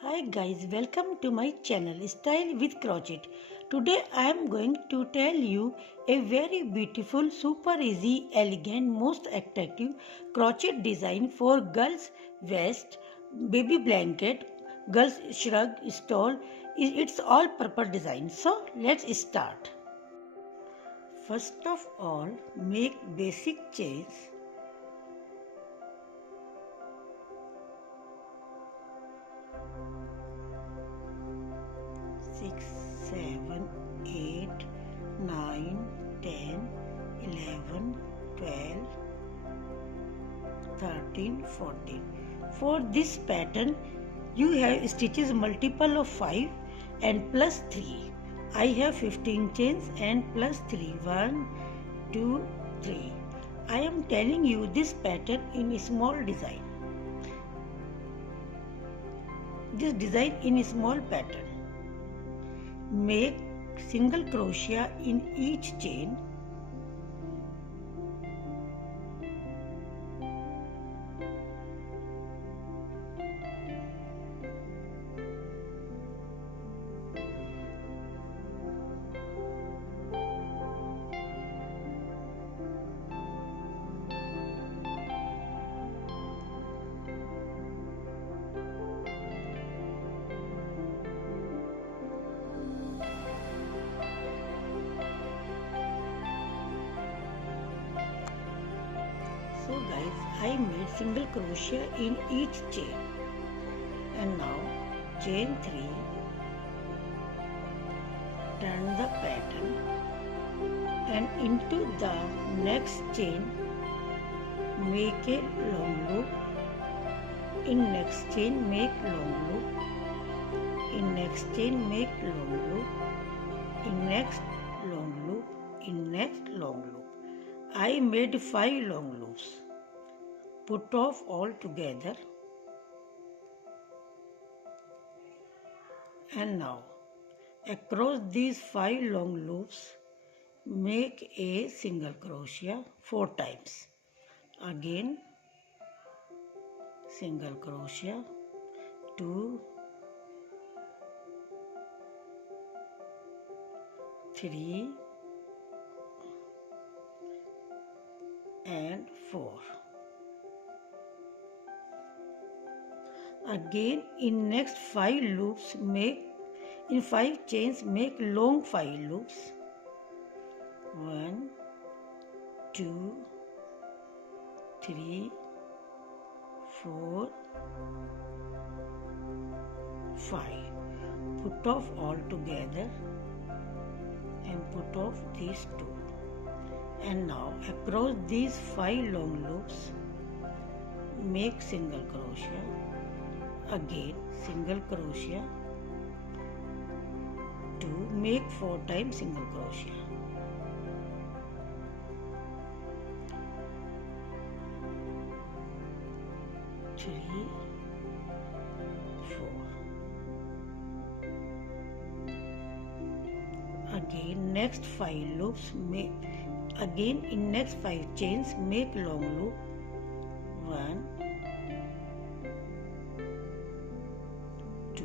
Hi guys, welcome to my channel Style with Crochet. Today I am going to tell you a very beautiful, super easy, elegant, most attractive crochet design for girls vest, baby blanket, girls shrug, stole. It's all purpose design. So let's start. First of all, make basic chains. 6, 7, 8, 9, 10, 11, 12, 13, 14. For this pattern, you have stitches multiple of 5 and plus 3. I have 15 chains and plus 3. 1, 2, 3. I am telling you this pattern in a small design. This design in a small pattern. Make single crochet in each chain. So guys, I made single crochet in each chain, and now chain 3, turn the pattern and into the next chain make a long loop, in next chain make long loop, in next chain make long loop, in next long loop, in next long loop. I made 5 long loops. Put off all together, and now across these 5 long loops make a single crochet 4 times. Again single crochet, 2, 3 and 4. Again in next 5 loops make, in 5 chains make long 5 loops. 1, 2, 3, 4, 5. Put off all together and put off these 2. And now across these 5 long loops make single crochet. Again single crochet, 2, make 4 times single crochet. Three, 4. Again next 5 loops make, again in next 5 chains make long loop. 1, 2,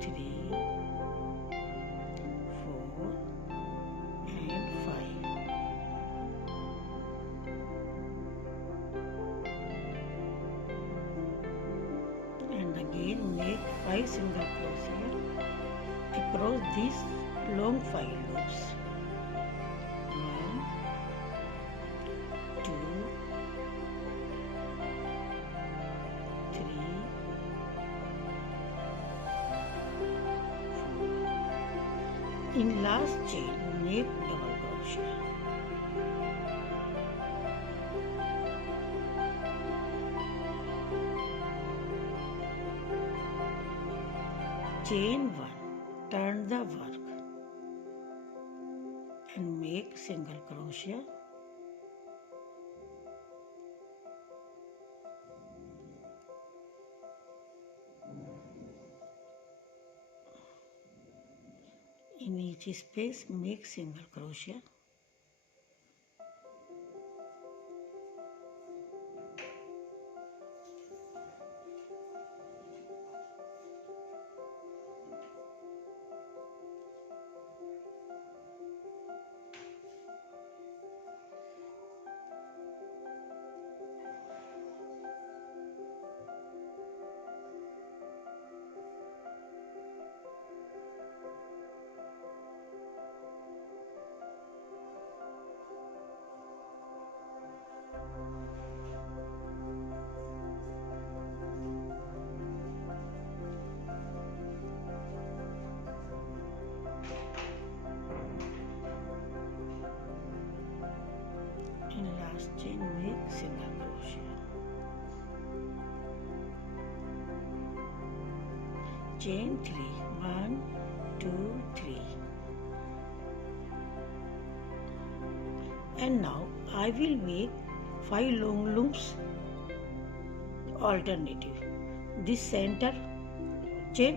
3, 4 and 5. And again make 5 single crochet across these long 5 loops. 1, 2, 3, 4. In last chain make double crochet. Chain 1, turn the work and make single crochet. In each space make single crochet. chain 3, 1, 2, 3. And now I will make 5 long loops alternative. This center chain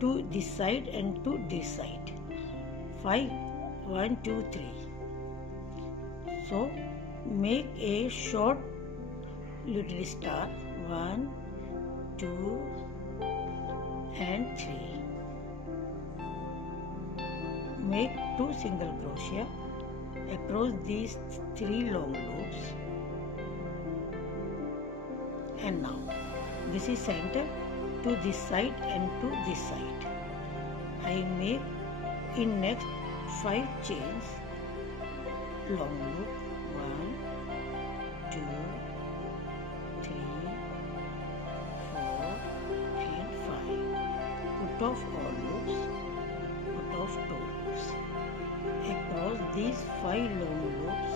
to this side and to this side. 5, 1, 2, 3. So make a short little star, 1, 2 and 3. Make 2 single crochet across these 3 long loops. And now this is center to this side and to this side. I make in next 5 chains long loop, 1, 2, 3, 4 and 5. Put off all loops, put off 2 loops. Across these 5 long loops,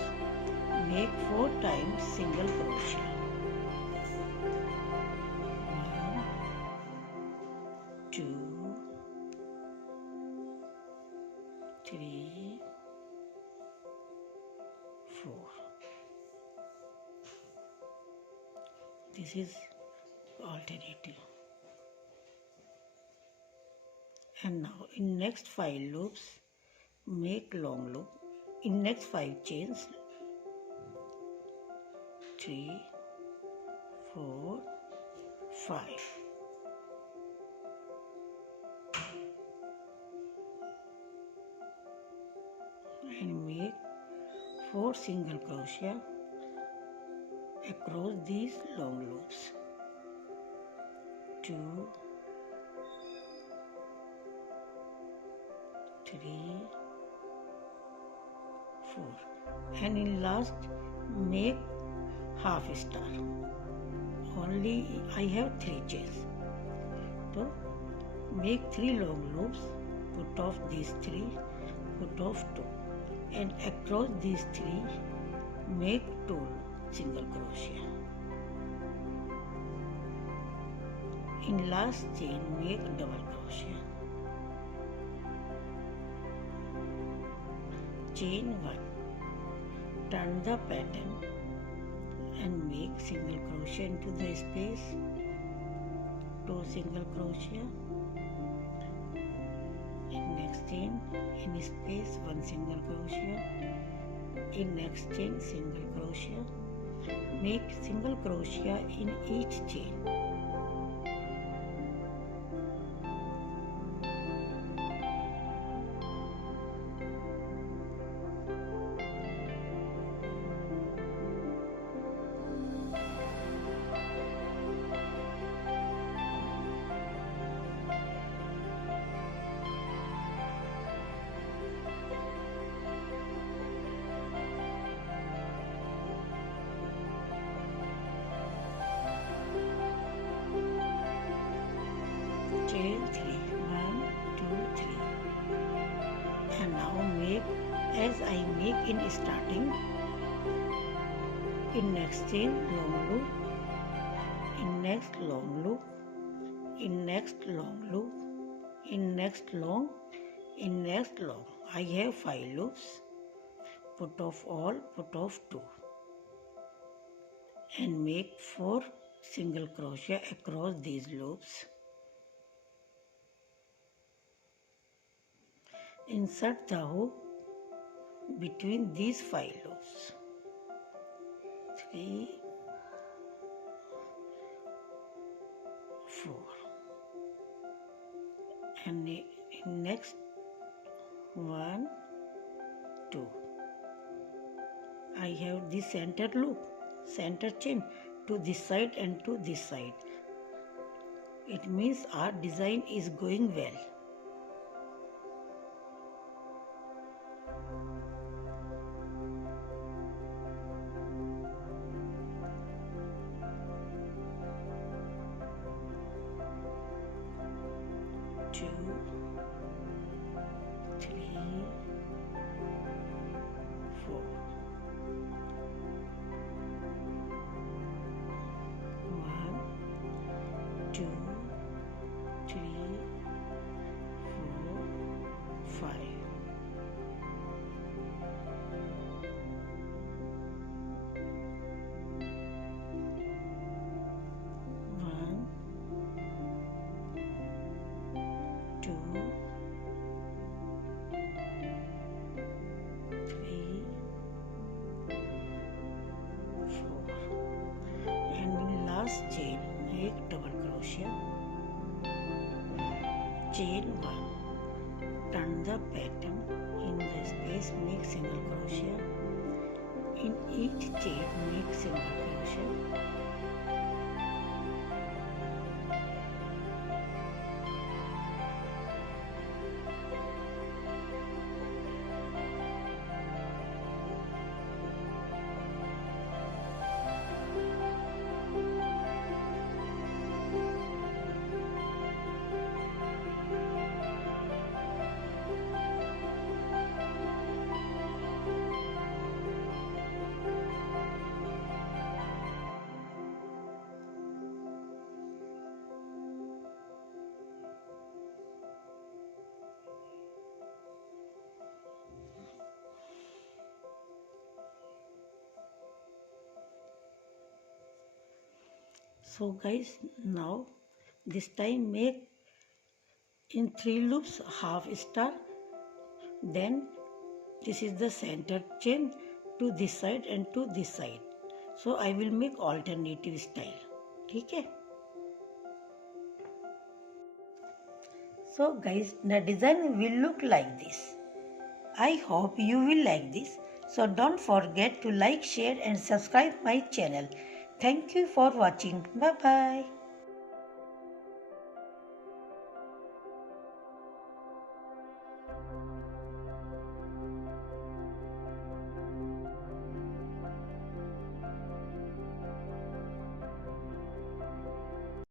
make 4 times single crochet. 1, 2, 3, 4. This is alternative. And now in next 5 loops, make long loop. In next 5 chains, 3, 4, 5. And make 4 single crochet across these long loops. 2, 3, 4. And in last make half star. Only I have 3 chains. So make 3 long loops, put off these 3, put off 2. And across these 3 make 2 single crochet. In last chain make double crochet. Chain 1. Turn the pattern and make single crochet into the space. 2 single crochet. In next chain, in space 1 single crochet. In next chain single crochet. Make single crochet in each chain. Chain 3, 1, 2, 3. And now make as I make in starting. In next chain long loop, in next long loop, in next long loop, in next long, in next long. I have 5 loops. Put off all, put off 2. And make 4 single crochet across these loops. Insert the hook between these 5 loops. 3, 4. And in next 1, 2. I have this center loop, center chain to this side and to this side. It means our design is going well. Two, 3, 4. 1, 2, 3, 5. 1, 2, 3, 4, and in last chain make double crochet, chain 1, turn the pattern, in the space make single crochet, in each chain make single crochet, so guys, now this time make in 3 loops half star, then this is the center chain to this side and to this side. So I will make alternative style. Okay. So guys, the design will look like this. I hope you will like this. So don't forget to like, share and subscribe my channel. Thank you for watching. Bye bye.